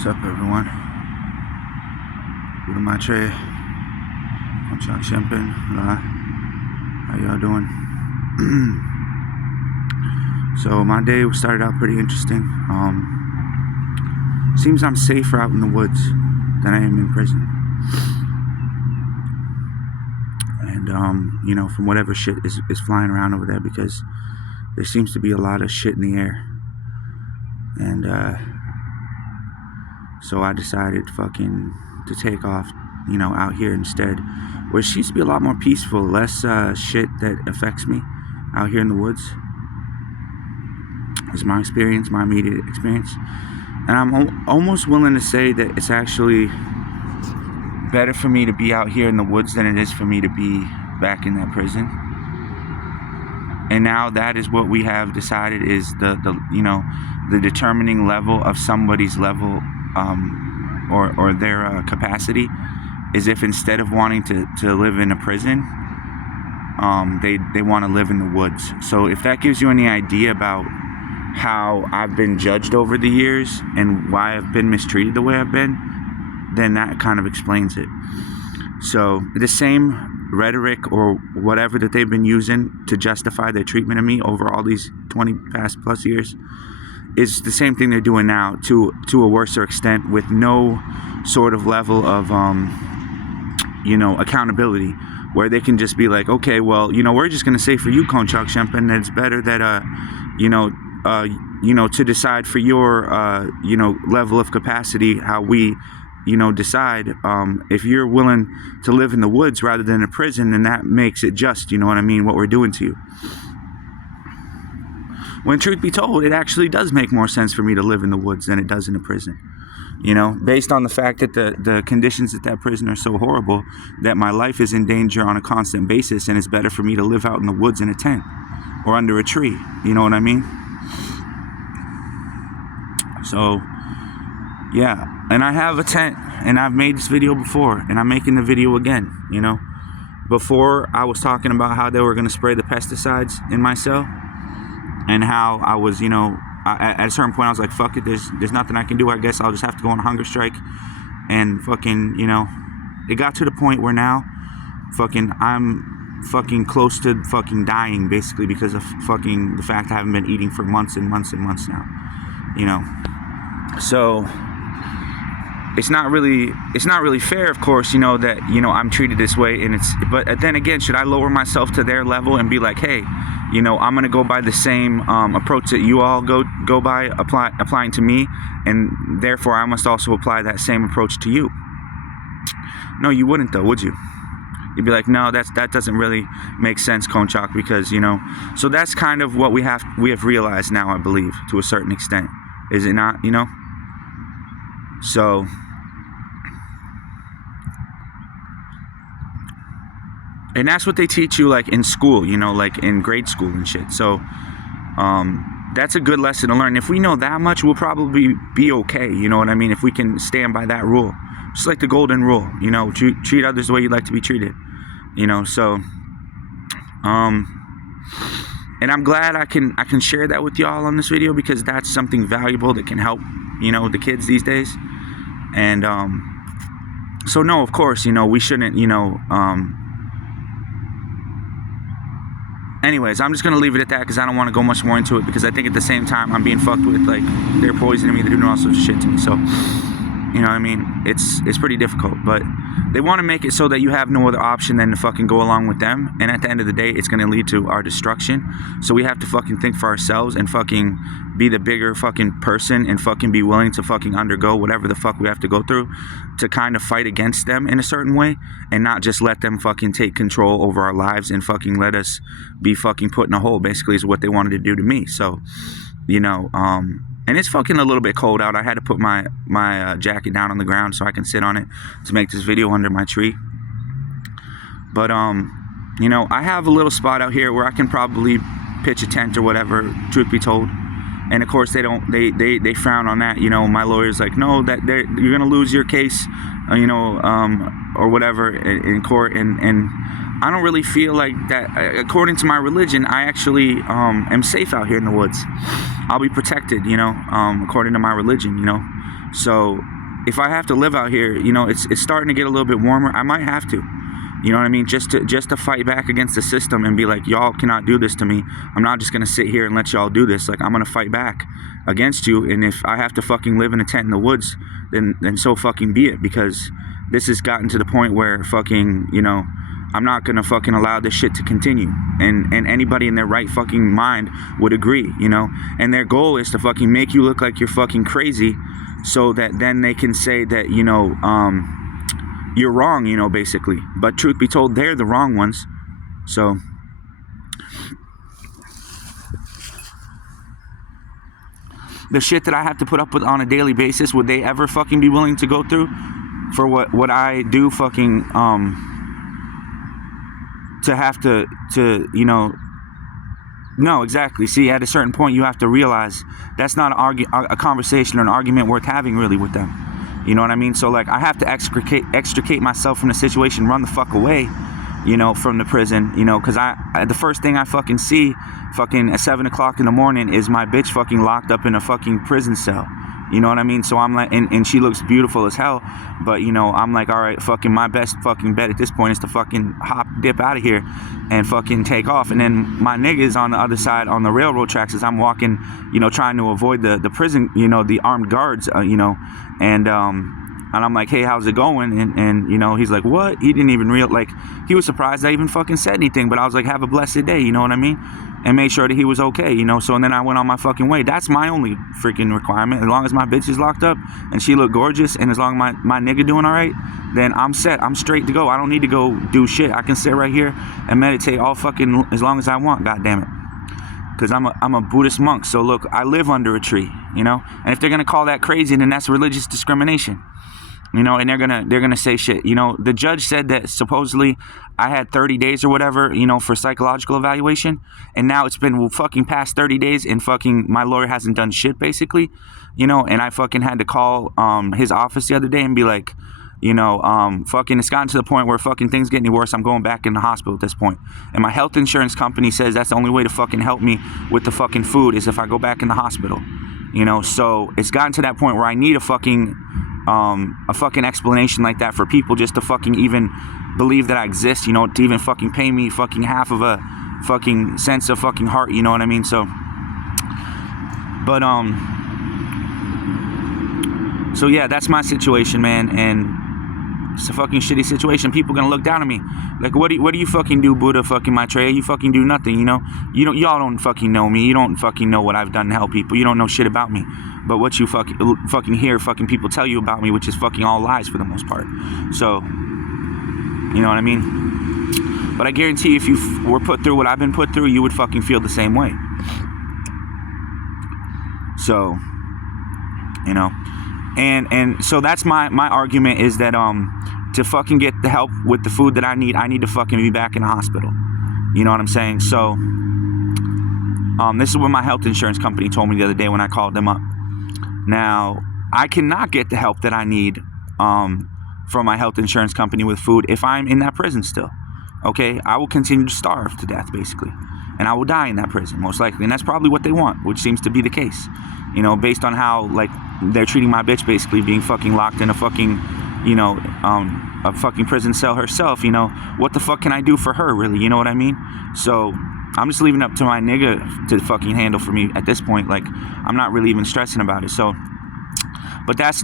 What's up, everyone? Good maitreya. How y'all doing? So my day started out pretty interesting. Seems I'm safer out in the woods than I am in prison. And you know, from whatever shit is flying around over there, because there seems to be a lot of shit in the air. And so I decided to take off, you know, out here instead, where it seems to be a lot more peaceful, less shit that affects me out here in the woods. It's my experience, my immediate experience. And I'm almost willing to say that it's actually better for me to be out here in the woods than it is for me to be back in that prison. And now that is what we have decided is the determining level of somebody's level or their capacity, is if instead of wanting to live in a prison, they want to live in the woods. So if that gives you any idea about how I've been judged over the years and why I've been mistreated the way I've been, then that kind of explains it. So the same rhetoric or whatever that they've been using to justify their treatment of me over all these 20 past plus years is the same thing they're doing now to a worse extent, with no sort of level of accountability, where they can just be like, okay, well, we're just going to say for you, Konchak Shempen, that it's better that to decide for your level of capacity how we decide, if you're willing to live in the woods rather than a prison, then that makes it just, what we're doing to you. When truth be told, it actually does make more sense for me to live in the woods than it does in a prison. Based on the fact that the conditions at that prison are so horrible that my life is in danger on a constant basis, and it's better for me to live out in the woods in a tent or under a tree. You know what I mean? So, yeah. And I have a tent, and I've made this video before, and I'm making the video again, Before, I was talking about how they were going to spray the pesticides in my cell, and how I was, at a certain point, I was like, fuck it, there's nothing I can do. I guess I'll just have to go on a hunger strike. And it got to the point where now, I'm close to dying, basically, because of the fact I haven't been eating for months and months and months now, So it's not really fair, of course, that I'm treated this way, but then again, should I lower myself to their level and be like, hey, I'm gonna go by the same approach that you all go by applying to me, and therefore I must also apply that same approach to you? No, you wouldn't, though, would you? You'd be like, no, that doesn't really make sense, Konchak, because so that's kind of what we have realized now, I believe, to a certain extent, is it not? So and that's what they teach you, like in school, like in grade school and shit. So that's a good lesson to learn. If we know that much, we'll probably be okay, you know what I mean, if we can stand by that rule. Just like the golden rule, treat others the way you'd like to be treated, so and I'm glad I can share that with y'all on this video, because that's something valuable that can help the kids these days. And so no, of course, we shouldn't, anyways, I'm just going to leave it at that, because I don't want to go much more into it, because I think at the same time I'm being fucked with. Like, they're poisoning me, they're doing all sorts of shit to me. So, what I mean? It's pretty difficult, but they want to make it so that you have no other option than to go along with them. And at the end of the day, it's going to lead to our destruction. So we have to think for ourselves and be the bigger person, and be willing to undergo whatever the fuck we have to go through to kind of fight against them in a certain way, and not just let them take control over our lives and let us be put in a hole, basically, is what they wanted to do to me. So, and it's a little bit cold out. I had to put my jacket down on the ground so I can sit on it to make this video under my tree. But I have a little spot out here where I can probably pitch a tent or whatever, truth be told. And of course they frown on that. My lawyer's like, no, that you're gonna lose your case, or whatever in court, and I don't really feel like that. According to my religion, I actually am safe out here in the woods. I'll be protected, you know, according to my religion, you know. So if I have to live out here, you know, it's starting to get a little bit warmer. I might have to, you know what I mean, just to fight back against the system and be like, y'all cannot do this to me. I'm not just gonna sit here and let y'all do this. Like, I'm gonna fight back against you, and if I have to fucking live in a tent in the woods, then so fucking be it, because this has gotten to the point where fucking, you know, I'm not gonna fucking allow this shit to continue. And anybody in their right fucking mind would agree, you know. And their goal is to fucking make you look like you're fucking crazy, so that then they can say that, you know, you're wrong, you know, basically. But truth be told, they're the wrong ones. So the shit that I have to put up with on a daily basis, would they ever fucking be willing to go through for what I do fucking to have to you know? No, exactly. See, at a certain point, you have to realize that's not a conversation or an argument worth having really with them. You know what I mean? So like, I have to extricate myself from the situation, run the fuck away, you know, from the prison, you know, because the first thing I fucking see fucking at 7 o'clock in the morning is my bitch fucking locked up in a fucking prison cell. You know what I mean? So I'm like, and she looks beautiful as hell, but you know, I'm like, all right, fucking my best fucking bet at this point is to fucking dip out of here and fucking take off. And then my niggas on the other side on the railroad tracks as I'm walking, you know, trying to avoid the prison, you know, the armed guards, you know, and I'm like, hey, how's it going? And you know, he's like, what? He didn't even like, he was surprised I even fucking said anything, but I was like, have a blessed day, you know what I mean? And made sure that he was okay, you know. So, and then I went on my fucking way. That's my only freaking requirement. As long as my bitch is locked up and she look gorgeous, and as long as my nigga doing all right, then I'm set. I'm straight to go. I don't need to go do shit. I can sit right here and meditate all fucking as long as I want, god damn it. Because I'm a Buddhist monk. So look, I live under a tree, you know. And if they're gonna call that crazy, then that's religious discrimination. You know, and they're gonna say shit. You know, the judge said that supposedly I had 30 days or whatever, you know, for psychological evaluation, and now it's been fucking past 30 days, and fucking my lawyer hasn't done shit, basically, you know. And I fucking had to call his office the other day and be like, you know, fucking, it's gotten to the point where fucking things get any worse, I'm going back in the hospital at this point. And my health insurance company says that's the only way to fucking help me with the fucking food is if I go back in the hospital, you know. So it's gotten to that point where I need a fucking explanation like that for people just to fucking even believe that I exist, you know, to even fucking pay me fucking half of a fucking sense of fucking heart, you know what I mean? So, but, so yeah, that's my situation, man, and it's a fucking shitty situation. People gonna look down on me like, what do you fucking do, Buddha fucking maitreya? You fucking do nothing, you know. Y'all don't fucking know me. You don't fucking know what I've done to help people. You don't know shit about me. But what you fucking hear fucking people tell you about me, which is fucking all lies for the most part. So, you know what I mean? But I guarantee if you were put through what I've been put through, you would fucking feel the same way. So, you know. And so that's my argument is that to fucking get the help with the food that I need to fucking be back in the hospital. You know what I'm saying? So this is what my health insurance company told me the other day when I called them up. Now, I cannot get the help that I need from my health insurance company with food if I'm in that prison still. Okay? I will continue to starve to death, basically. And I will die in that prison, most likely. And that's probably what they want, which seems to be the case. You know, based on how, like, they're treating my bitch, basically, being fucking locked in a fucking, you know, a fucking prison cell herself, you know. What the fuck can I do for her, really? You know what I mean? So, I'm just leaving it up to my nigga to fucking handle for me at this point. Like, I'm not really even stressing about it. So, but that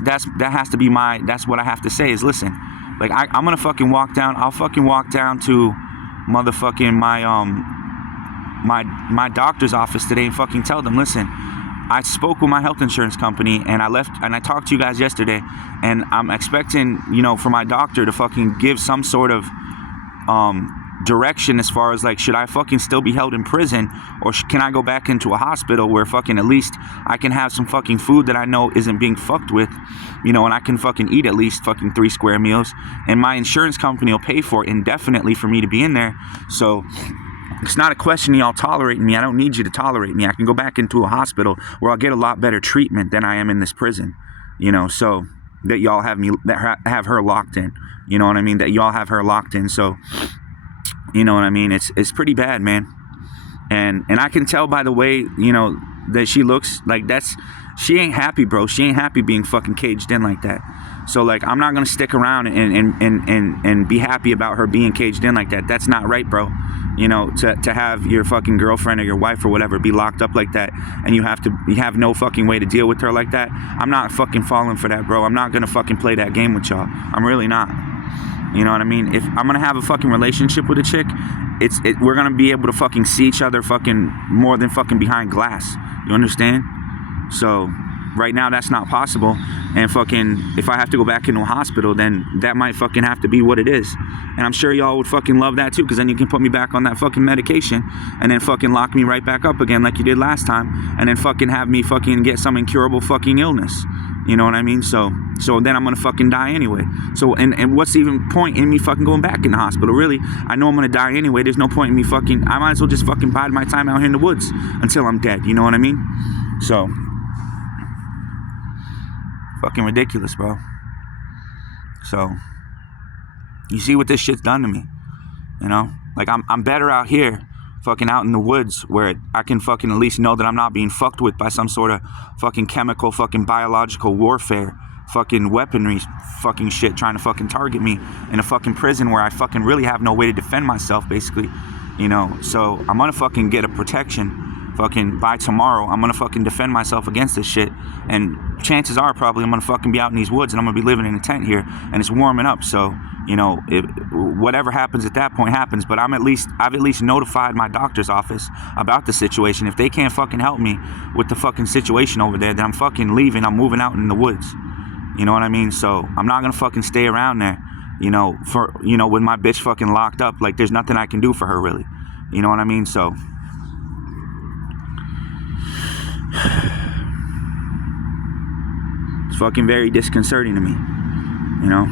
has to be that's what I have to say is, listen, like, I'm gonna fucking walk down, I'll fucking walk down to motherfucking my doctor's office today and fucking tell them, listen, I spoke with my health insurance company and I talked to you guys yesterday, and I'm expecting, you know, for my doctor to fucking give some sort of direction as far as like, should I fucking still be held in prison, or can I go back into a hospital where fucking at least I can have some fucking food that I know isn't being fucked with, you know, and I can fucking eat at least fucking 3 square meals, and my insurance company will pay for it indefinitely for me to be in there. So it's not a question of y'all tolerating me. I don't need you to tolerate me. I can go back into a hospital where I'll get a lot better treatment than I am in this prison, you know, so that y'all have me, that have her locked in, you know what I mean, that y'all have her locked in. So, You know what I mean? It's pretty bad, man. And I can tell by the way, you know, that she looks like she ain't happy, bro. She ain't happy being fucking caged in like that. So like, I'm not gonna stick around and be happy about her being caged in like that. That's not right, bro. You know, to have your fucking girlfriend or your wife or whatever be locked up like that, and you have no fucking way to deal with her like that. I'm not fucking falling for that, bro. I'm not gonna fucking play that game with y'all. I'm really not. You know what I mean? If I'm gonna have a fucking relationship with a chick, we're gonna be able to fucking see each other fucking more than fucking behind glass. You understand? So right now that's not possible, and fucking if I have to go back into a hospital, then that might fucking have to be what it is. And I'm sure y'all would fucking love that too, because then you can put me back on that fucking medication and then fucking lock me right back up again like you did last time, and then fucking have me fucking get some incurable fucking illness. You know what I mean? So then I'm gonna fucking die anyway. So and what's even point in me fucking going back in the hospital? Really, I know I'm gonna die anyway. There's no point in me fucking. I might as well just fucking bide my time out here in the woods until I'm dead. You know what I mean? So fucking ridiculous, bro. So you see what this shit's done to me? You know, like I'm better out here, fucking out in the woods, where I can fucking at least know that I'm not being fucked with by some sort of fucking chemical, fucking biological warfare, fucking weaponry, fucking shit trying to fucking target me in a fucking prison where I fucking really have no way to defend myself, basically. You know, so I'm gonna fucking get a protection. Fucking by tomorrow, I'm gonna fucking defend myself against this shit, and chances are probably I'm gonna fucking be out in these woods and I'm gonna be living in a tent here, and it's warming up. So you know, whatever happens at that point happens. But I've at least notified my doctor's office about the situation. If they can't fucking help me with the fucking situation over there, then I'm fucking leaving. I'm moving out in the woods. You know what I mean? So I'm not gonna fucking stay around there. You know, with my bitch fucking locked up. Like there's nothing I can do for her really. You know what I mean? So. It's fucking very disconcerting to me, you know.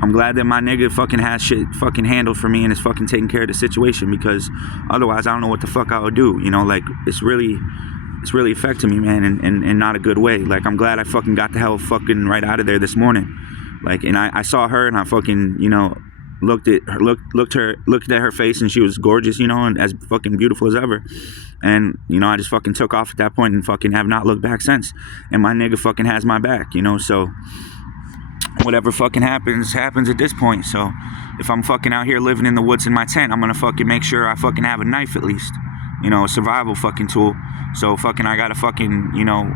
I'm glad that my nigga fucking has shit fucking handled for me and is fucking taking care of the situation, because otherwise I don't know what the fuck I would do, you know. Like it's really affecting me, man, and not a good way. Like I'm glad I fucking got the hell fucking right out of there this morning. Like, and I saw her and I fucking, you know, looked at her face, and she was gorgeous, you know, and as fucking beautiful as ever. And you know, I just fucking took off at that point and fucking have not looked back since. And my nigga fucking has my back, you know. So whatever fucking happens at this point. So if I'm fucking out here living in the woods in my tent, I'm gonna fucking make sure I fucking have a knife at least, you know, a survival fucking tool. So fucking I gotta fucking, you know,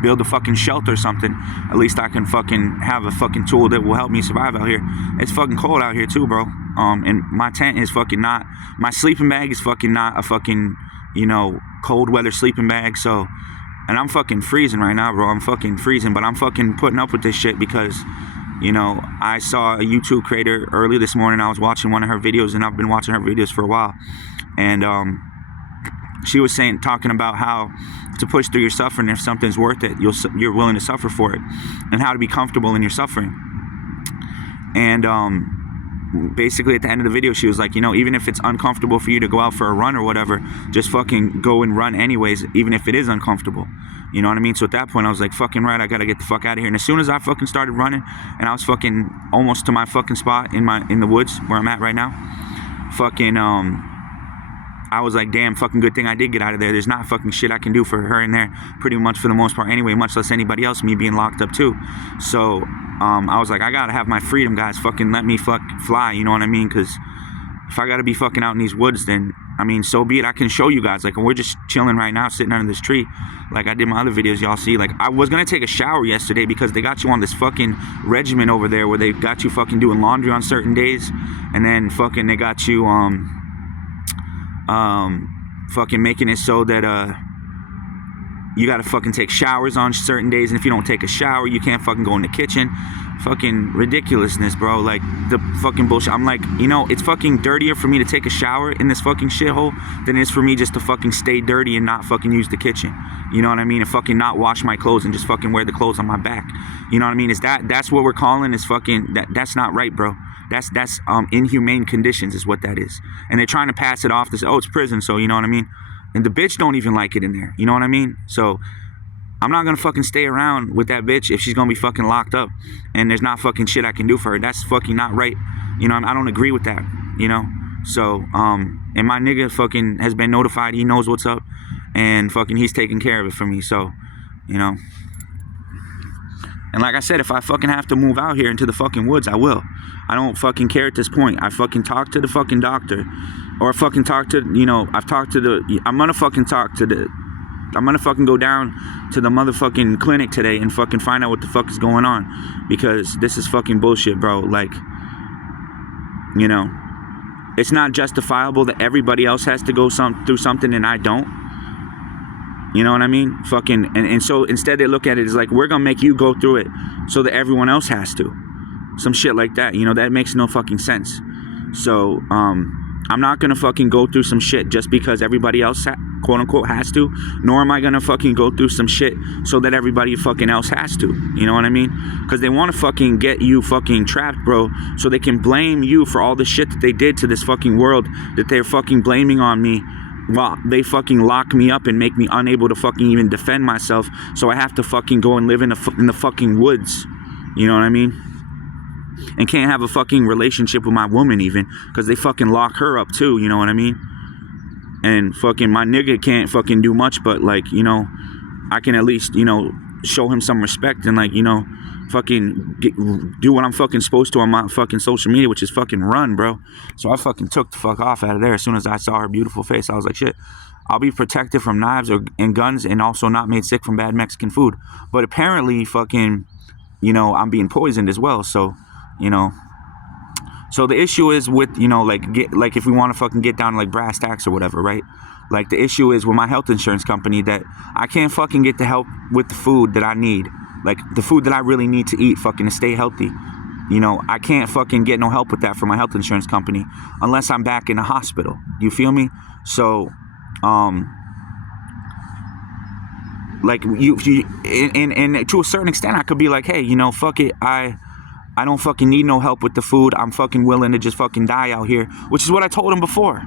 build a fucking shelter or something. At least I can fucking have a fucking tool that will help me survive out here. It's fucking cold out here too, bro. And my tent is fucking not, my sleeping bag is fucking not a fucking, you know, cold weather sleeping bag. So, and I'm fucking freezing right now, bro. I'm fucking freezing, but I'm fucking putting up with this shit because, you know, I saw a YouTube creator early this morning. I was watching one of her videos, and I've been watching her videos for a while. And, she was talking about how to push through your suffering. If something's worth it, you're willing to suffer for it, and how to be comfortable in your suffering. And basically at the end of the video, she was like, you know, even if it's uncomfortable for you to go out for a run or whatever, just fucking go and run anyways, even if it is uncomfortable. You know what I mean? So at that point I was like, fucking right, I gotta get the fuck out of here. And as soon as I fucking started running, and I was fucking almost to my fucking spot in the woods where I'm at right now, fucking I was like, damn, fucking good thing I did get out of there. There's not fucking shit I can do for her in there, pretty much for the most part anyway, much less anybody else, me being locked up too. So I was like, I gotta have my freedom, guys. Fucking let me fly, you know what I mean? Because if I gotta be fucking out in these woods, then, I mean, so be it. I can show you guys. Like, we're just chilling right now, sitting under this tree, like I did my other videos, y'all see. Like, I was gonna take a shower yesterday because they got you on this fucking regimen over there where they got you fucking doing laundry on certain days, and then fucking they got you fucking making it so that you gotta fucking take showers on certain days, and if you don't take a shower, you can't fucking go in the kitchen. Fucking ridiculousness, bro. Like, the fucking bullshit. I'm like, you know, it's fucking dirtier for me to take a shower in this fucking shithole than it is for me just to fucking stay dirty and not fucking use the kitchen. You know what I mean? And fucking not wash my clothes and just fucking wear the clothes on my back. You know what I mean? That's what we're calling is fucking, that's not right, bro. That's inhumane conditions is what that is. And they're trying to pass it off to say, oh, it's prison, so you know what I mean? And the bitch don't even like it in there. You know what I mean? So I'm not gonna fucking stay around with that bitch if she's gonna be fucking locked up and there's not fucking shit I can do for her. That's fucking not right. You know, I don't agree with that, you know? So, and my nigga fucking has been notified. He knows what's up, and fucking he's taking care of it for me. So, you know. And like I said, if I fucking have to move out here into the fucking woods, I will. I don't fucking care at this point. I fucking talked to the fucking doctor, or fucking talk to, you know, I'm gonna fucking go down to the motherfucking clinic today and fucking find out what the fuck is going on, because this is fucking bullshit, bro. Like, you know, it's not justifiable that everybody else has to go through something and I don't. You know what I mean? Fucking, and so instead they look at it as like, we're gonna make you go through it so that everyone else has to. Some shit like that, you know, that makes no fucking sense. So, I'm not gonna fucking go through some shit just because everybody else, quote unquote, has to, nor am I gonna fucking go through some shit so that everybody fucking else has to. You know what I mean? Because they want to fucking get you fucking trapped, bro, so they can blame you for all the shit that they did to this fucking world that they're fucking blaming on me, while they fucking lock me up and make me unable to fucking even defend myself. So I have to fucking go and live in the fucking woods. You know what I mean? And can't have a fucking relationship with my woman even, because they fucking lock her up too. You know what I mean? And fucking my nigga can't fucking do much, but like, you know, I can at least, you know, show him some respect and like, you know, fucking do what I'm fucking supposed to on my fucking social media, which is fucking run, bro. So I fucking took the fuck off out of there as soon as I saw her beautiful face. I was like, shit, I'll be protected from knives and guns, and also not made sick from bad Mexican food. But apparently fucking, you know, I'm being poisoned as well. So, you know, so the issue is with, you know, like if we want to fucking get down to like brass tacks or whatever, right? Like the issue is with my health insurance company that I can't fucking get the help with the food that I need. Like the food that I really need to eat fucking to stay healthy. You know, I can't fucking get no help with that from my health insurance company unless I'm back in the hospital. You feel me? So, like you and to a certain extent I could be like, hey, you know, fuck it, I don't fucking need no help with the food. I'm fucking willing to just fucking die out here, which is what I told him before.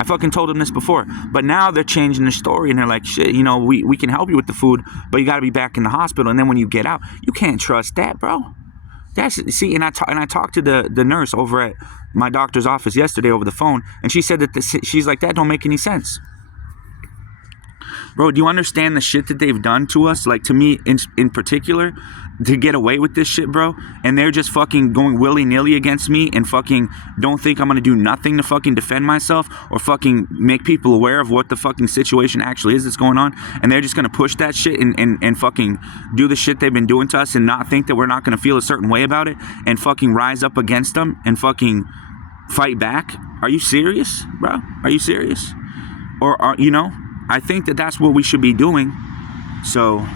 I fucking told them this before. But now they're changing the story and they're like, shit, you know, we can help you with the food, but you got to be back in the hospital. And then when you get out, you can't trust that, bro. See, and I talked to the nurse over at my doctor's office yesterday over the phone, and she said that she's like, that don't make any sense. Bro, do you understand the shit that they've done to us? Like, to me in particular, to get away with this shit, bro. And they're just fucking going willy-nilly against me and fucking don't think I'm gonna do nothing to fucking defend myself or fucking make people aware of what the fucking situation actually is that's going on. And they're just gonna push that shit and fucking do the shit they've been doing to us and not think that we're not gonna feel a certain way about it and fucking rise up against them and fucking fight back. Are you serious, bro? Are you serious? Or are, you know, I think that that's what we should be doing. So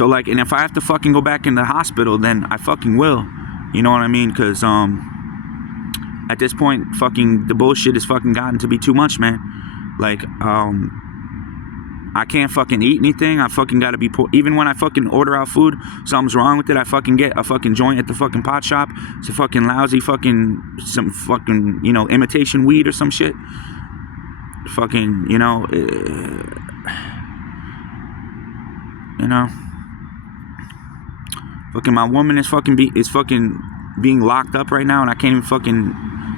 like, and if I have to fucking go back in the hospital, then I fucking will. You know what I mean? Because at this point, fucking the bullshit has fucking gotten to be too much, man. Like, I can't fucking eat anything. I fucking gotta be even when I fucking order out food, something's wrong with it. I fucking get a fucking joint at the fucking pot shop. It's a fucking lousy fucking, some fucking, you know, imitation weed or some shit. Fucking, you know, fucking my woman is fucking being locked up right now, and I can't even fucking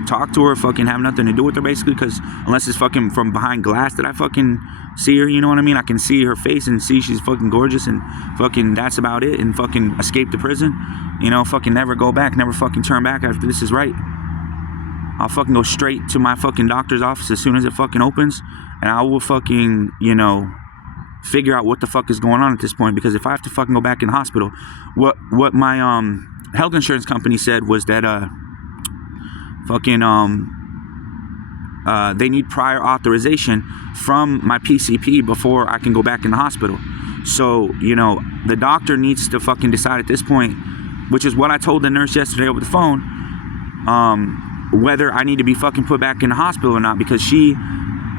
talk to her, fucking have nothing to do with her, basically, because unless it's fucking from behind glass that I fucking see her, you know what I mean? I can see her face and see she's fucking gorgeous, and fucking that's about it, and fucking escape the prison, you know, fucking never go back, never fucking turn back after this is right. I'll fucking go straight to my fucking doctor's office as soon as it fucking opens, and I will fucking, you know, figure out what the fuck is going on at this point. Because if I have to fucking go back in the hospital, what my health insurance company said was that they need prior authorization from my PCP before I can go back in the hospital. So, you know, the doctor needs to fucking decide at this point, which is what I told the nurse yesterday over the phone, whether I need to be fucking put back in the hospital or not, because she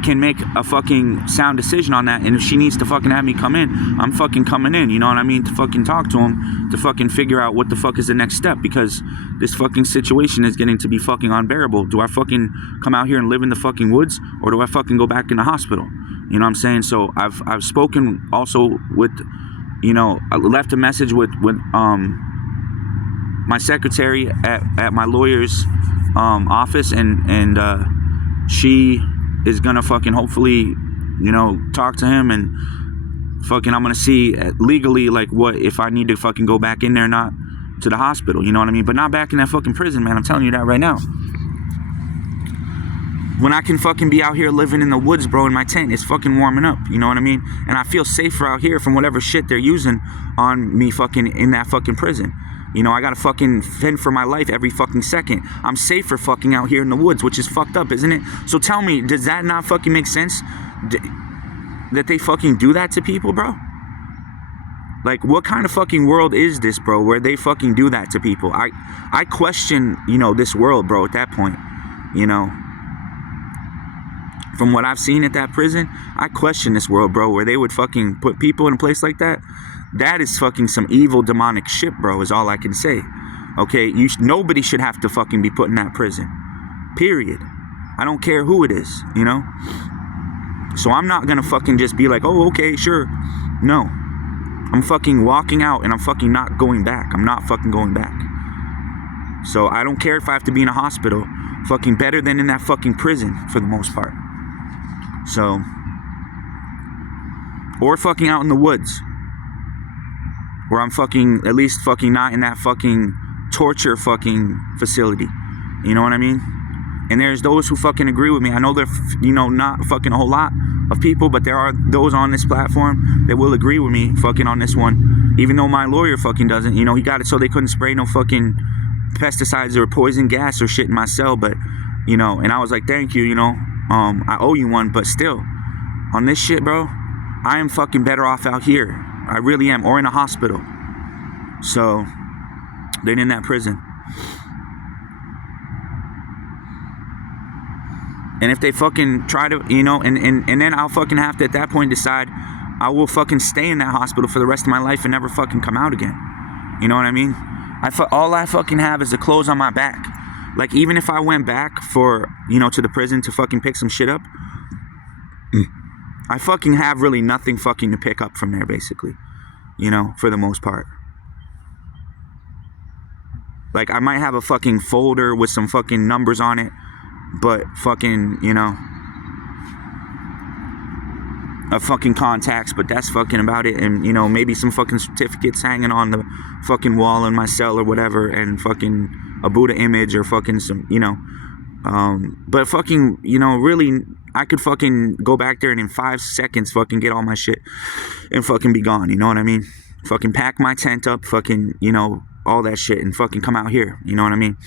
can make a fucking sound decision on that. And if she needs to fucking have me come in, I'm fucking coming in, you know what I mean, to fucking talk to him, to fucking figure out what the fuck is the next step, because this fucking situation is getting to be fucking unbearable. Do I fucking come out here and live in the fucking woods, or do I fucking go back in the hospital? You know what I'm saying? So I've spoken also with, you know, I left a message with my secretary at my lawyer's office, and she is gonna fucking hopefully, you know, talk to him, and fucking I'm gonna see legally like what if I need to fucking go back in there or not to the hospital, you know what I mean? But not back in that fucking prison, man. I'm telling you that right now. When I can fucking be out here living in the woods, bro, in my tent, it's fucking warming up, you know what I mean? And I feel safer out here from whatever shit they're using on me fucking in that fucking prison. You know, I gotta fucking fend for my life every fucking second. I'm safer fucking out here in the woods, which is fucked up, isn't it? So tell me, does that not fucking make sense? That they fucking do that to people, bro? Like, what kind of fucking world is this, bro, where they fucking do that to people? I question, you know, this world, bro, at that point, you know? From what I've seen at that prison, I question this world, bro, where they would fucking put people in a place like that. That is fucking some evil demonic shit, bro, is all I can say. Okay, nobody should have to fucking be put in that prison. Period. I don't care who it is, you know? So I'm not gonna fucking just be like, oh, okay, sure. No. I'm fucking walking out, and I'm fucking not going back. I'm not fucking going back. So I don't care if I have to be in a hospital. Fucking better than in that fucking prison, for the most part. So, or fucking out in the woods, where I'm fucking, at least fucking not in that fucking torture fucking facility. You know what I mean? And there's those who fucking agree with me. I know they're, you know, not fucking a whole lot of people, but there are those on this platform that will agree with me fucking on this one. Even though my lawyer fucking doesn't, you know, he got it so they couldn't spray no fucking pesticides or poison gas or shit in my cell, but, you know, and I was like, thank you, you know, I owe you one, but still, on this shit, bro, I am fucking better off out here. I really am, or in a hospital. So, than in that prison. And if they fucking try to, you know, and then I'll fucking have to, at that point, decide I will fucking stay in that hospital for the rest of my life and never fucking come out again. You know what I mean? All I fucking have is the clothes on my back. Like, even if I went back for, you know, to the prison to fucking pick some shit up, I fucking have really nothing fucking to pick up from there, basically. You know, for the most part. Like, I might have a fucking folder with some fucking numbers on it, but fucking, you know, of fucking contacts, but that's fucking about it. And, you know, maybe some fucking certificates hanging on the fucking wall in my cell or whatever, and fucking a Buddha image or fucking some, you know, but fucking, you know, really, I could fucking go back there and in 5 seconds fucking get all my shit and fucking be gone, you know what I mean? Fucking pack my tent up, fucking, you know, all that shit, and fucking come out here, you know what I mean?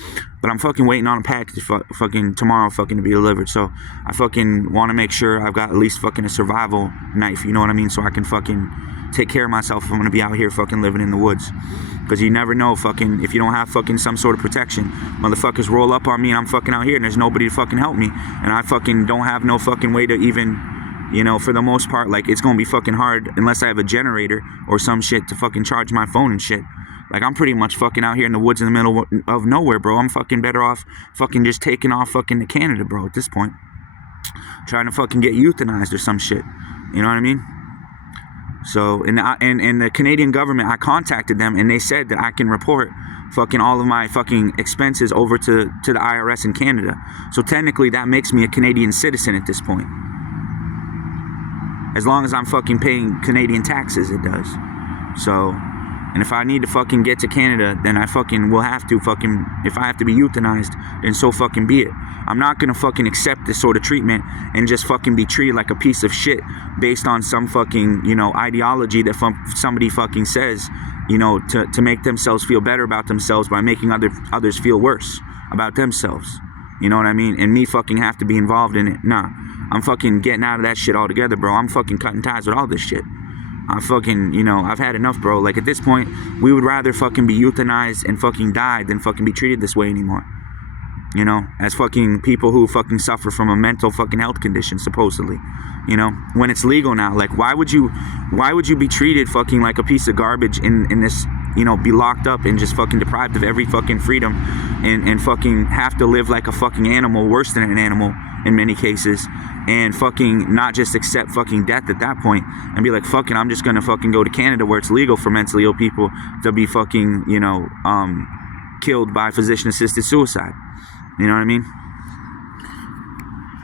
But I'm fucking waiting on a package fucking tomorrow fucking to be delivered, so I fucking want to make sure I've got at least fucking a survival knife, you know what I mean? So I can fucking take care of myself if I'm gonna be out here fucking living in the woods. Because you never know fucking, if you don't have fucking some sort of protection, motherfuckers roll up on me and I'm fucking out here and there's nobody to fucking help me, and I fucking don't have no fucking way to even, you know, for the most part, like, it's gonna be fucking hard unless I have a generator or some shit to fucking charge my phone and shit. Like, I'm pretty much fucking out here in the woods in the middle of nowhere, bro. I'm fucking better off fucking just taking off fucking to Canada, bro, at this point. Trying to fucking get euthanized or some shit. You know what I mean? So, and the Canadian government, I contacted them, and they said that I can report fucking all of my fucking expenses over to the IRS in Canada. So technically, that makes me a Canadian citizen at this point. As long as I'm fucking paying Canadian taxes, it does. So, and if I need to fucking get to Canada, then I fucking will have to fucking, if I have to be euthanized, then so fucking be it. I'm not gonna fucking accept this sort of treatment and just fucking be treated like a piece of shit based on some fucking, you know, ideology that somebody fucking says, you know, to make themselves feel better about themselves by making others feel worse about themselves. You know what I mean? And me fucking have to be involved in it. Nah, I'm fucking getting out of that shit altogether, bro. I'm fucking cutting ties with all this shit. I fucking, you know, I've had enough, bro. Like, at this point, we would rather fucking be euthanized and fucking die than fucking be treated this way anymore. you know, as fucking people who fucking suffer from a mental fucking health condition, supposedly, you know, when it's legal now. Like, why would you be treated fucking like a piece of garbage in this, you know, be locked up and just fucking deprived of every fucking freedom and fucking have to live like a fucking animal, worse than an animal in many cases, and fucking not just accept fucking death at that point and be like, fucking, I'm just gonna fucking go to Canada where it's legal for mentally ill people to be fucking, you know, killed by physician-assisted suicide. You know what I mean?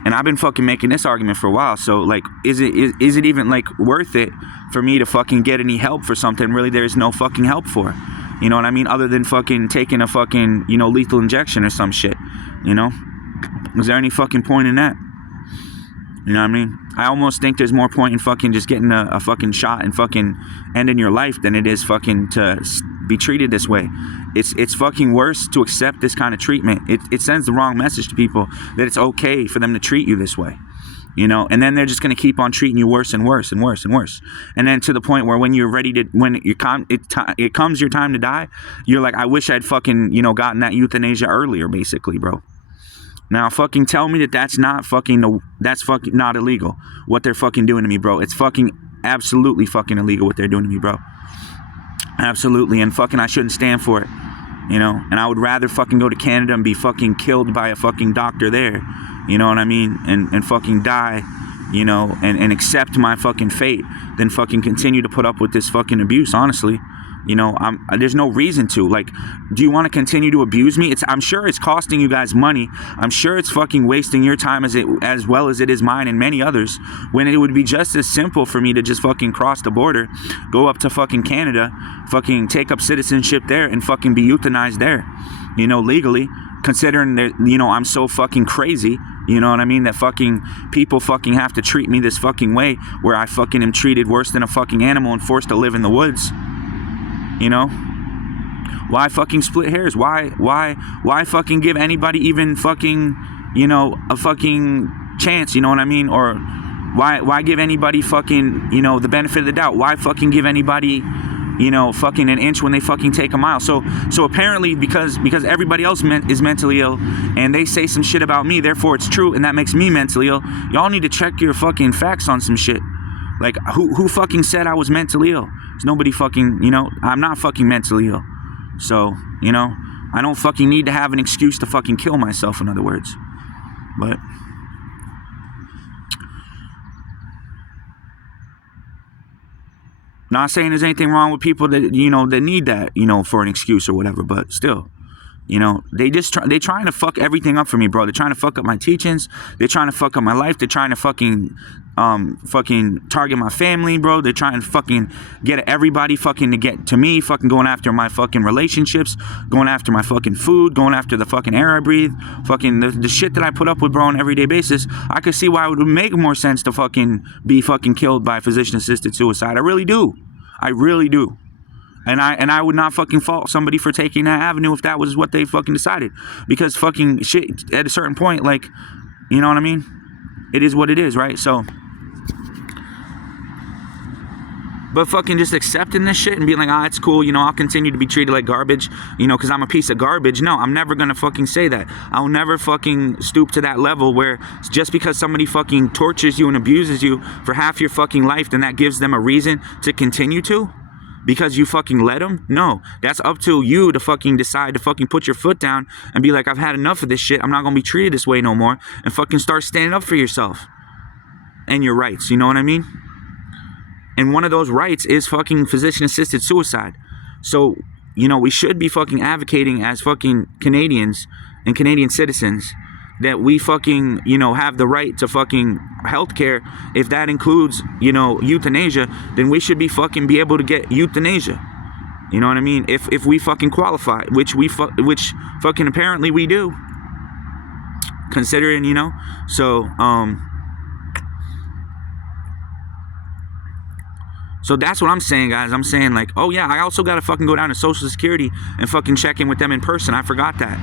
And I've been fucking making this argument for a while. So, like, is it even, like, worth it for me to fucking get any help for something really there's no fucking help for? You know what I mean? Other than fucking taking a fucking, you know, lethal injection or some shit. You know? Is there any fucking point in that? You know what I mean? I almost think there's more point in fucking just getting a fucking shot and fucking ending your life than it is fucking to be treated this way. It's fucking worse to accept this kind of treatment. It sends the wrong message to people that it's okay for them to treat you this way. You know, and then they're just going to keep on treating you worse and worse and worse and worse. And then to the point where when you're ready to, when it comes your time to die, you're like, I wish I'd fucking, you know, gotten that euthanasia earlier, basically, bro. Now, fucking tell me that that's fucking not illegal, what they're fucking doing to me, bro. It's fucking absolutely fucking illegal what they're doing to me, bro. Absolutely. And fucking I shouldn't stand for it, you know. And I would rather fucking go to Canada and be fucking killed by a fucking doctor there, you know what I mean? And fucking die, you know, and accept my fucking fate than fucking continue to put up with this fucking abuse, honestly. You know, there's no reason to. Like, do you want to continue to abuse me? I'm sure it's costing you guys money. I'm sure it's fucking wasting your time as well as it is mine and many others, when it would be just as simple for me to just fucking cross the border, go up to fucking Canada, fucking take up citizenship there and fucking be euthanized there, you know, legally, considering that, you know, I'm so fucking crazy, you know what I mean, that fucking people fucking have to treat me this fucking way, where I fucking am treated worse than a fucking animal and forced to live in the woods. You know, why fucking split hairs? Why fucking give anybody even fucking, you know, a fucking chance? You know what I mean? Or why give anybody fucking, you know, the benefit of the doubt? Why fucking give anybody, you know, fucking an inch when they fucking take a mile? So apparently because everybody else is mentally ill and they say some shit about me, therefore it's true, and that makes me mentally ill. Y'all need to check your fucking facts on some shit. Like, who fucking said I was mentally ill? There's nobody fucking, you know, I'm not fucking mentally ill. So, you know, I don't fucking need to have an excuse to fucking kill myself, in other words. But not saying there's anything wrong with people that, you know, that need that, you know, for an excuse or whatever, but still. You know, they're trying to fuck everything up for me, bro. They're trying to fuck up my teachings. They're trying to fuck up my life. They're trying to fucking target my family, bro. They're trying to fucking get everybody fucking to get to me, fucking going after my fucking relationships, going after my fucking food, going after the fucking air I breathe, fucking the shit that I put up with, bro, on an everyday basis. I could see why it would make more sense to fucking be fucking killed by physician-assisted suicide. I really do. I really do. And I would not fucking fault somebody for taking that avenue if that was what they fucking decided. Because fucking shit, at a certain point, like, you know what I mean? It is what it is, right? So, but fucking just accepting this shit and being like, it's cool, you know, I'll continue to be treated like garbage, you know, because I'm a piece of garbage. No, I'm never gonna fucking say that. I'll never fucking stoop to that level where just because somebody fucking tortures you and abuses you for half your fucking life, then that gives them a reason to continue to. Because you fucking let them? No, that's up to you to fucking decide to fucking put your foot down and be like, I've had enough of this shit. I'm not gonna be treated this way no more, and fucking start standing up for yourself and your rights. You know what I mean? And one of those rights is fucking physician-assisted suicide. So, you know, we should be fucking advocating as fucking Canadians and Canadian citizens that we fucking, you know, have the right to fucking healthcare. If that includes, you know, euthanasia, then we should be fucking be able to get euthanasia. You know what I mean? If we fucking qualify, which fucking apparently we do. Considering, you know, so that's what I'm saying, guys. I'm saying, like, oh yeah, I also gotta fucking go down to Social Security and fucking check in with them in person. I forgot that.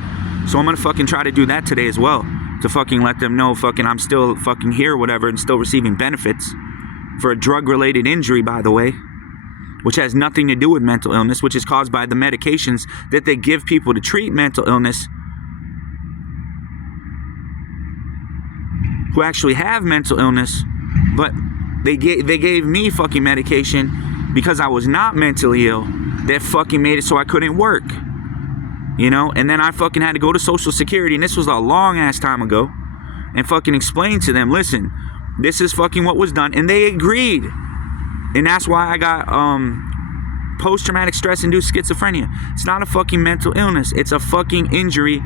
So I'm gonna fucking try to do that today as well, to fucking let them know fucking I'm still fucking here or whatever, and still receiving benefits for a drug-related injury, by the way, which has nothing to do with mental illness, which is caused by the medications that they give people to treat mental illness who actually have mental illness, but they gave me fucking medication because I was not mentally ill that fucking made it so I couldn't work. You know, and then I fucking had to go to Social Security, and this was a long ass time ago, and fucking explain to them, listen, this is fucking what was done, and they agreed. And that's why I got post-traumatic stress-induced schizophrenia. It's not a fucking mental illness. It's a fucking injury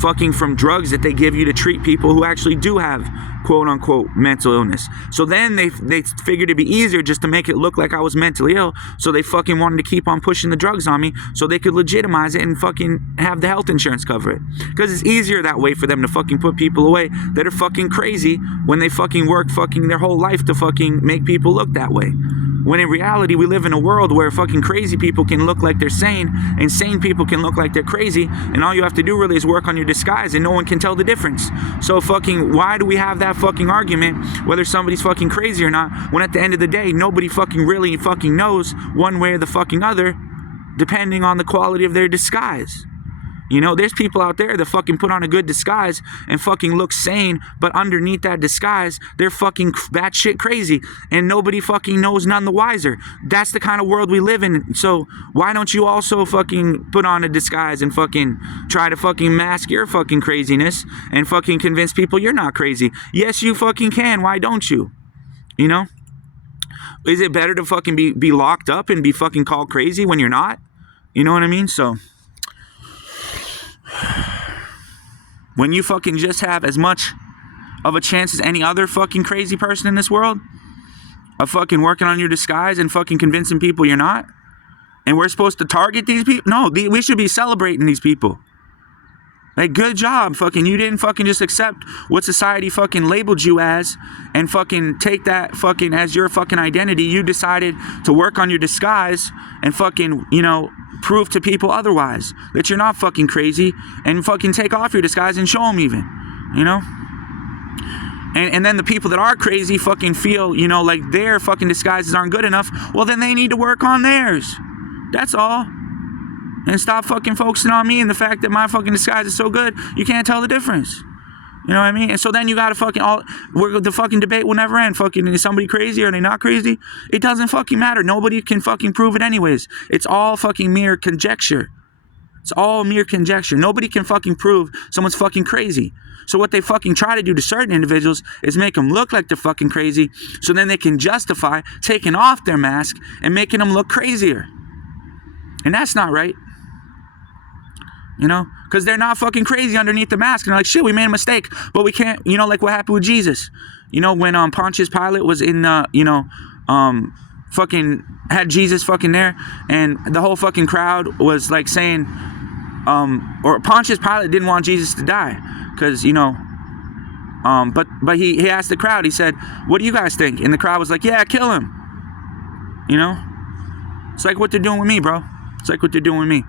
fucking from drugs that they give you to treat people who actually do have quote-unquote mental illness. So then they figured it'd be easier just to make it look like I was mentally ill, so they fucking wanted to keep on pushing the drugs on me so they could legitimize it and fucking have the health insurance cover it. Because it's easier that way for them to fucking put people away that are fucking crazy when they fucking work fucking their whole life to fucking make people look that way. When in reality, we live in a world where fucking crazy people can look like they're sane, and sane people can look like they're crazy, and all you have to do really is work on your disguise, and no one can tell the difference. So fucking, why do we have that fucking argument, whether somebody's fucking crazy or not, when at the end of the day, nobody fucking really fucking knows one way or the fucking other, depending on the quality of their disguise. You know, there's people out there that fucking put on a good disguise and fucking look sane, but underneath that disguise, they're fucking batshit crazy, and nobody fucking knows none the wiser. That's the kind of world we live in. So why don't you also fucking put on a disguise and fucking try to fucking mask your fucking craziness and fucking convince people you're not crazy? Yes, you fucking can. Why don't you? You know? Is it better to fucking be locked up and be fucking called crazy when you're not? You know what I mean? So when you fucking just have as much of a chance as any other fucking crazy person in this world of fucking working on your disguise and fucking convincing people you're not, and we're supposed to target these people? No, we should be celebrating these people. Like, good job, fucking, you didn't fucking just accept what society fucking labeled you as and fucking take that fucking as your fucking identity. You decided to work on your disguise and fucking, you know, prove to people otherwise that you're not fucking crazy, and fucking take off your disguise and show them even, you know? And then the people that are crazy fucking feel, you know, like their fucking disguises aren't good enough. Well, then they need to work on theirs. That's all. And stop fucking focusing on me and the fact that my fucking disguise is so good, you can't tell the difference. You know what I mean? And so then you gotta fucking the fucking debate will never end. Fucking, is somebody crazy or are they not crazy? It doesn't fucking matter. Nobody can fucking prove it anyways. It's all fucking mere conjecture. It's all mere conjecture. Nobody can fucking prove someone's fucking crazy. So what they fucking try to do to certain individuals is make them look like they're fucking crazy, so then they can justify taking off their mask and making them look crazier. And that's not right. You know, because they're not fucking crazy underneath the mask, and they're like, shit, we made a mistake, but we can't, you know, like what happened with Jesus. You know, when Pontius Pilate was in fucking had Jesus fucking there, and the whole fucking crowd was like saying, or Pontius Pilate didn't want Jesus to die, because, you know, but he asked the crowd, he said, what do you guys think? And the crowd was like, yeah, kill him. You know, it's like what they're doing with me, bro. It's like what they're doing with me.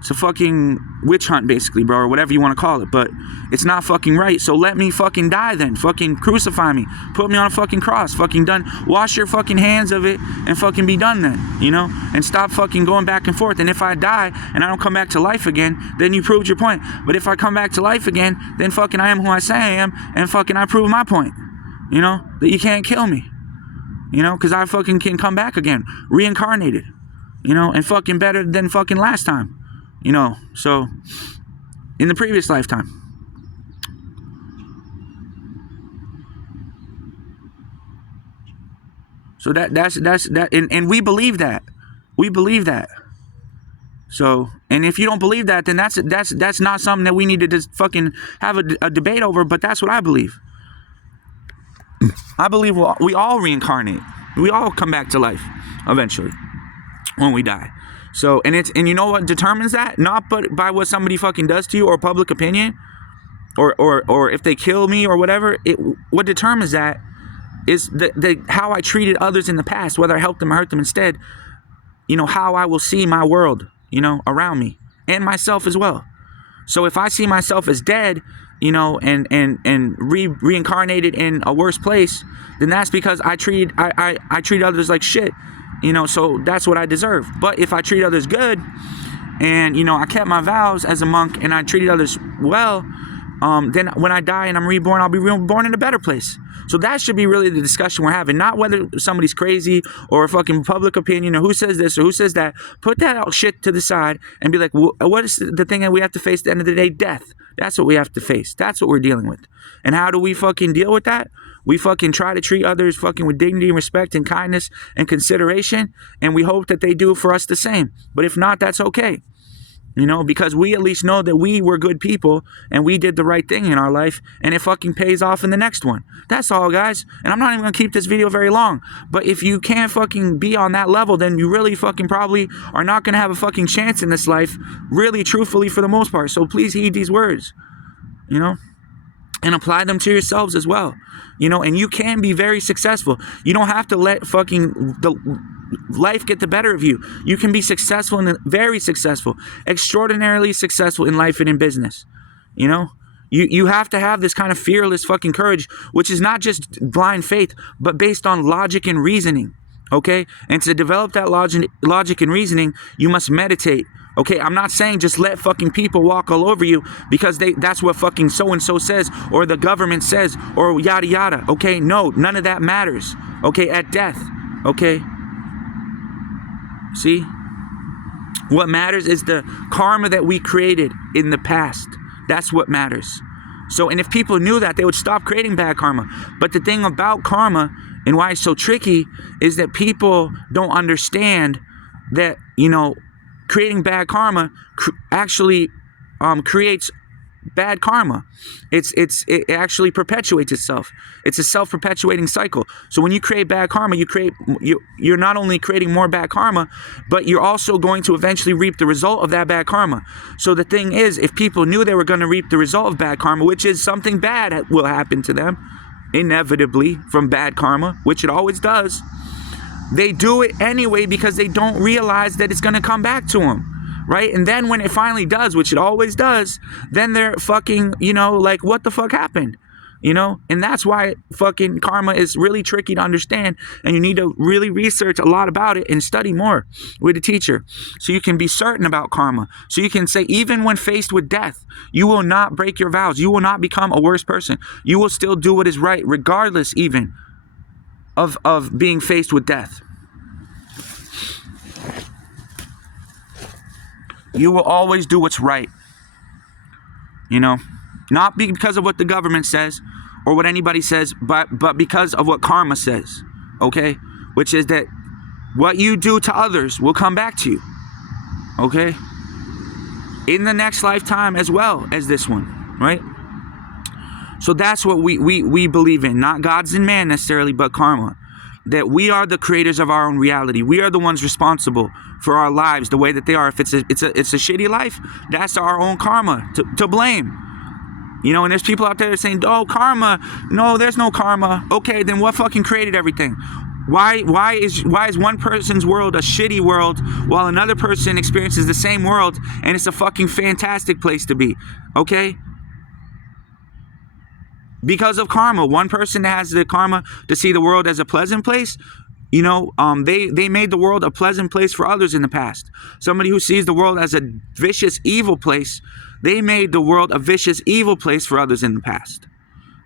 It's a fucking witch hunt, basically, bro, or whatever you want to call it, but it's not fucking right. So let me fucking die then. Fucking crucify me. Put me on a fucking cross. Fucking done. Wash your fucking hands of it and fucking be done then, you know? And stop fucking going back and forth. And if I die and I don't come back to life again, then you proved your point. But if I come back to life again, then fucking I am who I say I am, and fucking I prove my point, you know? That you can't kill me, you know? Because I fucking can come back again, reincarnated, you know? And fucking better than fucking last time. You know, so in the previous lifetime. So that's that, and we believe that. We believe that. So, and if you don't believe that, then that's not something that we need to just fucking have a debate over, but that's what I believe. I believe we all reincarnate. We all come back to life eventually when we die. So, and you know what determines that? Not but by what somebody fucking does to you, or public opinion, or if they kill me or whatever. What determines that is the how I treated others in the past, whether I helped them or hurt them instead. You know, how I will see my world, you know, around me, and myself as well. So if I see myself as dead, you know, and reincarnated in a worse place, then that's because I treat others like shit. You know, so that's what I deserve. But if I treat others good, and, you know, I kept my vows as a monk, and I treated others well, then when I die and I'm reborn, I'll be reborn in a better place. So that should be really the discussion we're having, not whether somebody's crazy or a fucking public opinion or who says this or who says that. Put that shit to the side and be like, what is the thing that we have to face at the end of the day? Death. That's what we have to face. That's what we're dealing with. And how do we fucking deal with that? We fucking try to treat others fucking with dignity and respect and kindness and consideration, and we hope that they do for us the same. But if not, that's okay. You know, because we at least know that we were good people and we did the right thing in our life, and it fucking pays off in the next one. That's all, guys. And I'm not even gonna keep this video very long, but if you can't fucking be on that level, then you really fucking probably are not gonna have a fucking chance in this life, really, truthfully, for the most part. So please heed these words, you know, and apply them to yourselves as well. You know, and you can be very successful. You don't have to let fucking the life get the better of you. You can be successful and very successful, extraordinarily successful in life and in business. You know, you have to have this kind of fearless fucking courage, which is not just blind faith, but based on logic and reasoning. Okay, and to develop that logic and reasoning, you must meditate. Okay, I'm not saying just let fucking people walk all over you because that's what fucking so-and-so says or the government says or yada yada. Okay, no, none of that matters. Okay, at death. Okay. See? What matters is the karma that we created in the past. That's what matters. So, and if people knew that, they would stop creating bad karma. But the thing about karma and why it's so tricky is that people don't understand that, you know, creating bad karma actually creates bad karma. It actually perpetuates itself. It's a self-perpetuating cycle. So when you create bad karma, you're not only creating more bad karma, but you're also going to eventually reap the result of that bad karma. So the thing is, if people knew they were going to reap the result of bad karma, which is something bad will happen to them, inevitably from bad karma, which it always does, they do it anyway because they don't realize that it's going to come back to them, right? And then when it finally does, which it always does, then they're fucking, you know, like, what the fuck happened? You know? And that's why fucking karma is really tricky to understand, and you need to really research a lot about it and study more with a teacher so you can be certain about karma. So you can say, even when faced with death, you will not break your vows. You will not become a worse person. You will still do what is right, regardless even of being faced with death. You will always do what's right. You know, not because of what the government says or what anybody says, but because of what karma says. Okay? Which is that what you do to others will come back to you. Okay? In the next lifetime as well as this one, right? So that's what we believe in. Not gods and man necessarily, but karma. That we are the creators of our own reality. We are the ones responsible for our lives the way that they are. If it's a shitty life, that's our own karma to blame. You know, and there's people out there saying, oh, karma. No, there's no karma. Okay, then what fucking created everything? Why is one person's world a shitty world while another person experiences the same world and it's a fucking fantastic place to be? Okay? Because of karma. One person has the karma to see the world as a pleasant place. You know, they made the world a pleasant place for others in the past. Somebody who sees the world as a vicious, evil place, they made the world a vicious, evil place for others in the past.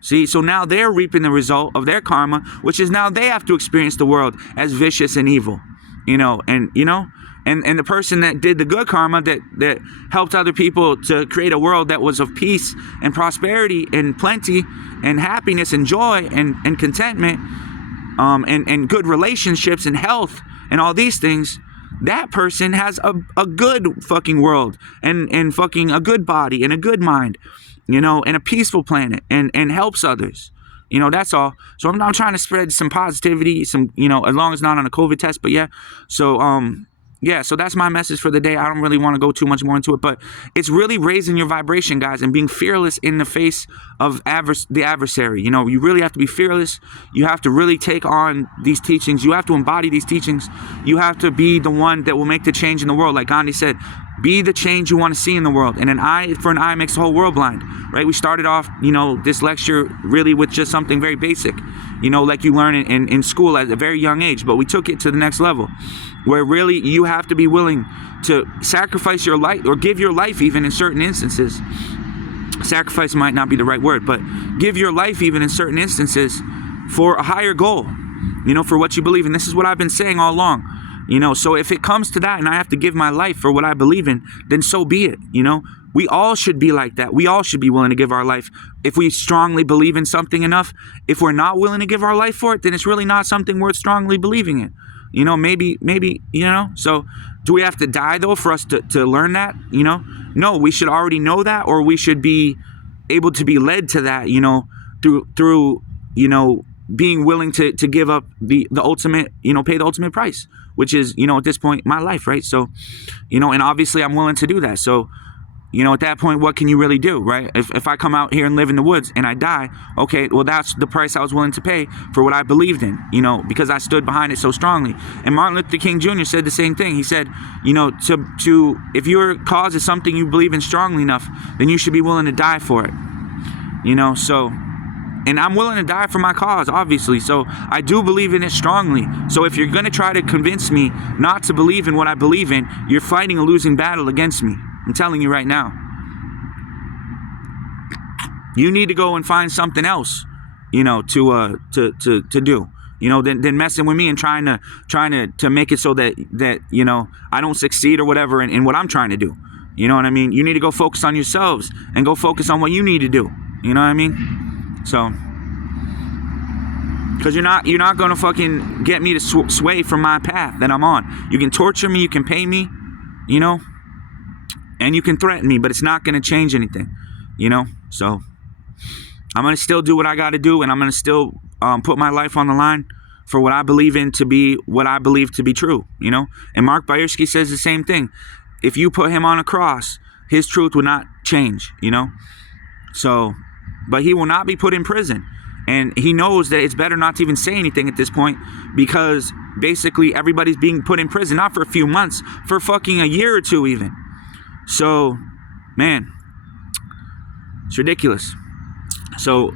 See, so now they're reaping the result of their karma, which is now they have to experience the world as vicious and evil. You know, and the person that did the good karma that helped other people to create a world that was of peace and prosperity and plenty and happiness and joy and contentment, and good relationships and health and all these things, that person has a good fucking world and fucking a good body and a good mind, you know, and a peaceful planet and helps others. You know, that's all. So I'm trying to spread some positivity, some, you know, as long as not on a COVID test, but yeah. So, yeah, so that's my message for the day. I don't really want to go too much more into it, but it's really raising your vibration, guys, and being fearless in the face of the adversary. You know, you really have to be fearless. You have to really take on these teachings. You have to embody these teachings. You have to be the one that will make the change in the world. Like Gandhi said, be the change you want to see in the world. And an eye for an eye makes the whole world blind, right? We started off, you know, this lecture really with just something very basic, you know, like you learn in school at a very young age, but we took it to the next level where really you have to be willing to sacrifice your life or give your life even in certain instances sacrifice might not be the right word, but give your life even in certain instances for a higher goal, you know, for what you believe in. This is what I've been saying all along, you know. So if it comes to that and I have to give my life for what I believe in, then so be it, you know. We all should be like that. We all should be willing to give our life if we strongly believe in something enough. If we're not willing to give our life for it, then it's really not something worth strongly believing in. You know, maybe, you know. So do we have to die, though, for us to learn that, you know? No, we should already know that, or we should be able to be led to that, you know, through you know, being willing to give up the ultimate, you know, pay the ultimate price, which is, you know, at this point, my life, right? So, you know, and obviously I'm willing to do that. So, you know, at that point, what can you really do, right? If I come out here and live in the woods and I die, okay, well, that's the price I was willing to pay for what I believed in, you know, because I stood behind it so strongly. And Martin Luther King Jr. said the same thing. He said, you know, to if your cause is something you believe in strongly enough, then you should be willing to die for it, you know. So, and I'm willing to die for my cause, obviously. So I do believe in it strongly. So if you're going to try to convince me not to believe in what I believe in, you're fighting a losing battle against me. I'm telling you right now. You need to go and find something else, you know, to do, you know, than messing with me and trying to make it so that you know, I don't succeed or whatever in what I'm trying to do. You know what I mean? You need to go focus on yourselves and go focus on what you need to do. You know what I mean? So, because you're not gonna fucking get me to sway from my path that I'm on. You can torture me, you can pay me, you know, and you can threaten me, but it's not gonna change anything, you know. So I'm gonna still do what I gotta do, and I'm gonna still put my life on the line for what I believe in to be what I believe to be true, you know. And Mark Bayersky says the same thing. If you put him on a cross, his truth will not change, you know. So, but he will not be put in prison. And he knows that it's better not to even say anything at this point, because basically everybody's being put in prison, not for a few months, for fucking a year or two even. So, man, it's ridiculous. So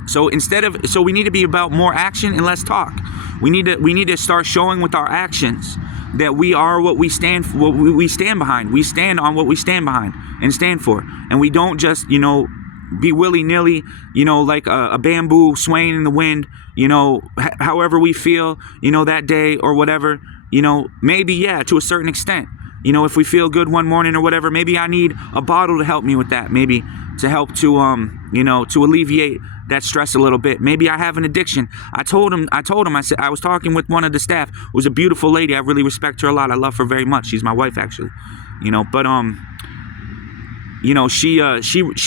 we need to be about more action and less talk. We need to start showing with our actions that we are what we stand for, what we stand behind. We stand on what we stand behind and stand for. And we don't just, you know, be willy-nilly, you know, like a bamboo swaying in the wind, you know, however we feel, you know, that day or whatever, you know, maybe, yeah, to a certain extent. You know, if we feel good one morning or whatever, maybe I need a bottle to help me with that, maybe to help to, you know, to alleviate that stress a little bit. Maybe I have an addiction. I told him, I said, I was talking with one of the staff, who was a beautiful lady. I really respect her a lot. I love her very much. She's my wife, actually, you know, but, you know, she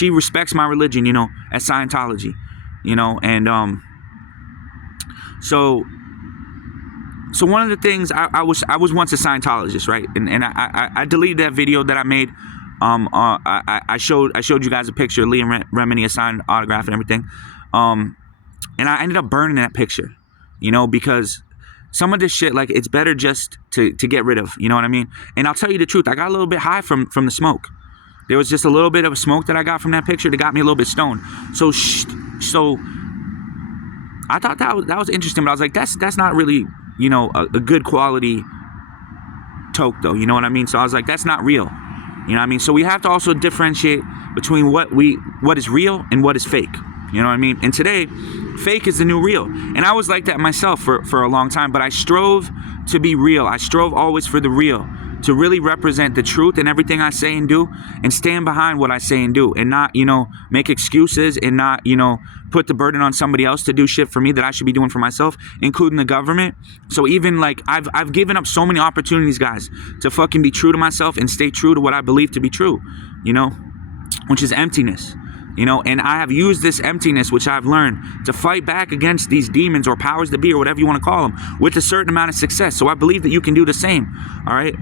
respects my religion, you know, as Scientology, you know, and so one of the things, I was once a Scientologist, right? And I deleted that video that I made. I showed you guys a picture of Liam Remini, a signed autograph and everything. And I ended up burning that picture, you know, because some of this shit, like, it's better just to get rid of, you know what I mean? And I'll tell you the truth, I got a little bit high from the smoke. There was just a little bit of smoke that I got from that picture that got me a little bit stoned. So I thought that was interesting, but I was like, that's not really, you know, a good quality toke, though. You know what I mean? So I was like, that's not real. You know what I mean? So we have to also differentiate between what is real and what is fake. You know what I mean? And today, fake is the new real. And I was like that myself for a long time, but I strove to be real. I strove always for the real, to really represent the truth in everything I say and do, and stand behind what I say and do, and not, you know, make excuses, and not, you know, put the burden on somebody else to do shit for me that I should be doing for myself, including the government. So even, like, I've given up so many opportunities, guys, to fucking be true to myself and stay true to what I believe to be true, you know, which is emptiness. You know, and I have used this emptiness, which I've learned, to fight back against these demons or powers that be, or whatever you want to call them, with a certain amount of success. So I believe that you can do the same. All right.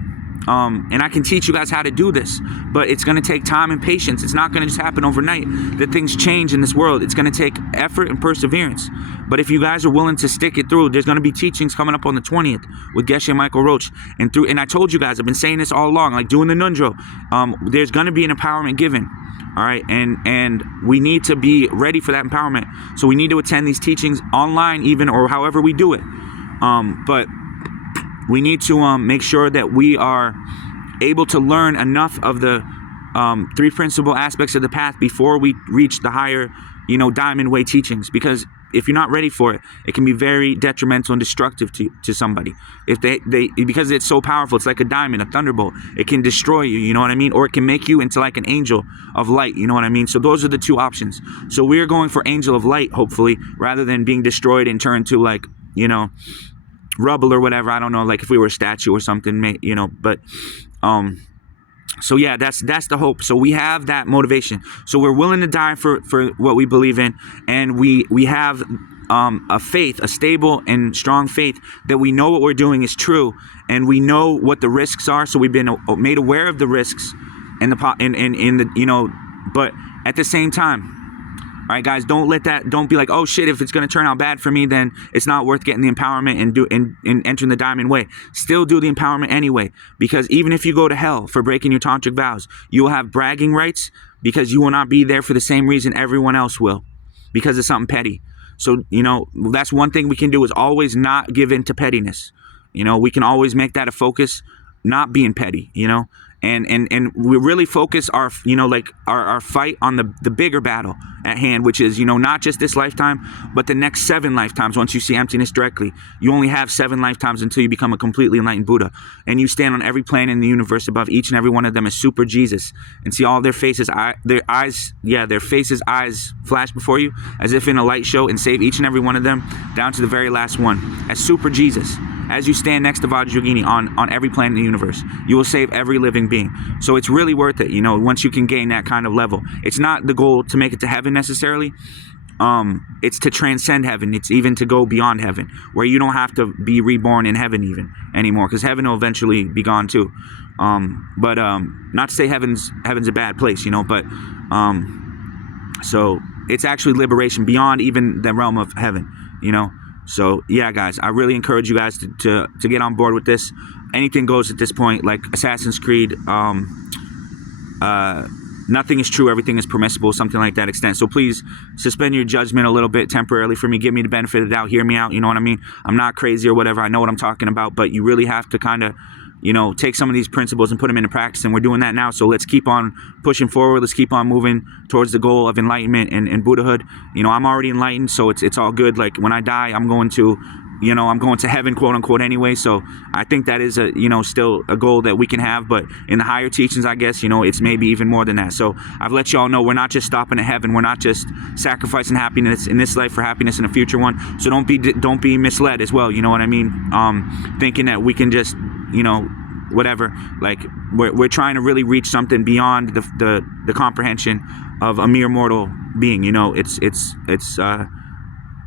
And I can teach you guys how to do this, but it's going to take time and patience. It's not going to just happen overnight that things change in this world. It's going to take effort and perseverance. But if you guys are willing to stick it through, there's going to be teachings coming up on the 20th with Geshe Michael Roach. And I told you guys, I've been saying this all along, like doing the Nundro. There's going to be an empowerment given. All right. And we need to be ready for that empowerment. So we need to attend these teachings online, even, or however we do it. But we need to make sure that we are able to learn enough of the three principal aspects of the path before we reach the higher, diamond way teachings. Because if you're not ready for it, it can be very detrimental and destructive to somebody. If they because it's so powerful, it's like a diamond, a thunderbolt. It can destroy you, you know what I mean? Or it can make you into like an angel of light, you know what I mean? So those are the two options. So we're going for angel of light, hopefully, rather than being destroyed and turned to like, rubble or whatever. I don't know, like if we were a statue or something, but so yeah, that's the hope. So we have that motivation. So we're willing to die for what we believe in, and we have a faith, a stable and strong faith that we know what we're doing is true, and we know what the risks are. So we've been made aware of the risks and but at the same time, all right, guys, don't be like, oh shit, if it's going to turn out bad for me, then it's not worth getting the empowerment and entering the diamond way. Still do the empowerment anyway, because even if you go to hell for breaking your tantric vows, you will have bragging rights, because you will not be there for the same reason everyone else will, because of something petty. So, that's one thing we can do, is always not give in to pettiness. We can always make that a focus, not being petty, and we really focus our our fight on the bigger battle at hand, which is not just this lifetime, but the next 7 lifetimes. Once you see emptiness directly, you only have 7 lifetimes until you become a completely enlightened Buddha, and you stand on every plane in the universe above each and every one of them as super Jesus, and see all their faces eyes flash before you as if in a light show, and save each and every one of them down to the very last one as super Jesus. As you stand next to Vajrayogini on every planet in the universe, you will save every living being. So it's really worth it, once you can gain that kind of level. It's not the goal to make it to heaven necessarily. It's to transcend heaven. It's even to go beyond heaven, where you don't have to be reborn in heaven even anymore, because heaven will eventually be gone too. But not to say heaven's a bad place, but so it's actually liberation beyond even the realm of heaven, So yeah, guys, I really encourage you guys to get on board with this. Anything goes at this point, like Assassin's Creed. Nothing is true, everything is permissible, something like that extent. So please suspend your judgment a little bit temporarily for me. Give me the benefit of the doubt. Hear me out. You know what I mean? I'm not crazy or whatever. I know what I'm talking about, but you really have to kind of, take some of these principles and put them into practice, and we're doing that now. So let's keep on pushing forward. Let's keep on moving towards the goal of enlightenment and Buddhahood. I'm already enlightened, so it's all good. Like when I die, I'm going to heaven, quote unquote, anyway. So I think that is still a goal that we can have, but in the higher teachings, I guess, it's maybe even more than that. So I've let y'all know we're not just stopping at heaven. We're not just sacrificing happiness in this life for happiness in a future one. So don't be misled as well. You know what I mean? Thinking that we can just, whatever, like we're trying to really reach something beyond the comprehension of a mere mortal being.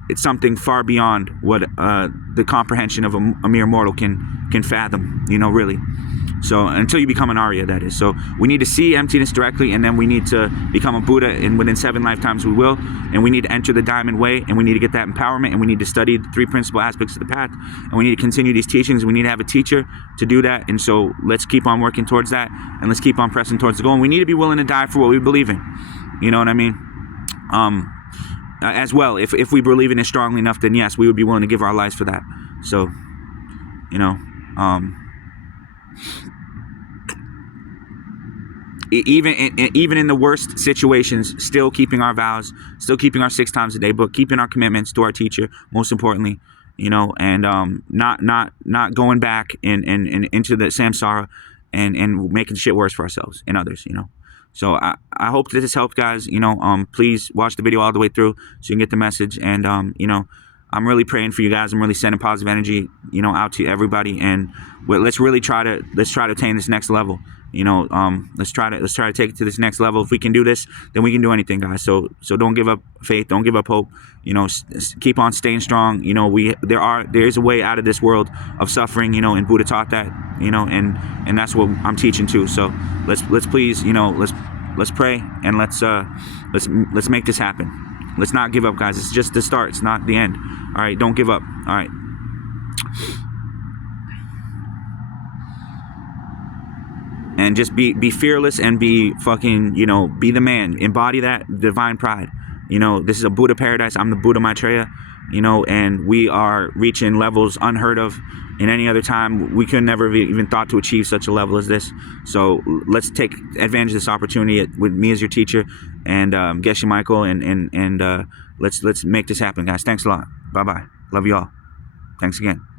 It's something far beyond what the comprehension of a mere mortal can fathom, really. So until you become an Arya, that is. So we need to see emptiness directly, and then we need to become a Buddha, and within 7 lifetimes we will. And we need to enter the diamond way, and we need to get that empowerment, and we need to study the 3 principal aspects of the path, and we need to continue these teachings. We need to have a teacher to do that, and so let's keep on working towards that, and let's keep on pressing towards the goal. And we need to be willing to die for what we believe in. You know what I mean? As well, if we believe in it strongly enough, then yes, we would be willing to give our lives for that. So, even in the worst situations, still keeping our vows, still keeping our 6 times a day book, keeping our commitments to our teacher, most importantly, and not going back and into the samsara and making shit worse for ourselves and others, So I hope that this helped, guys. Please watch the video all the way through so you can get the message. And I'm really praying for you guys. I'm really sending positive energy, out to everybody. And let's try to attain this next level. Let's try to take it to this next level. If we can do this, then we can do anything, guys. So don't give up faith. Don't give up hope. Keep on staying strong. There is a way out of this world of suffering. And Buddha taught that. And that's what I'm teaching too. So let's please, let's pray, and let's make this happen. Let's not give up, guys. It's just the start. It's not the end. All right, don't give up. All right. And just be fearless and be fucking, be the man. Embody that divine pride. This is a Buddha paradise. I'm the Buddha Maitreya. you know, and we are reaching levels unheard of in any other time. We could never have even thought to achieve such a level as this. So let's take advantage of this opportunity with me as your teacher, and Geshe Michael, and let's make this happen, guys. Thanks a lot. Bye bye. Love you all. Thanks again.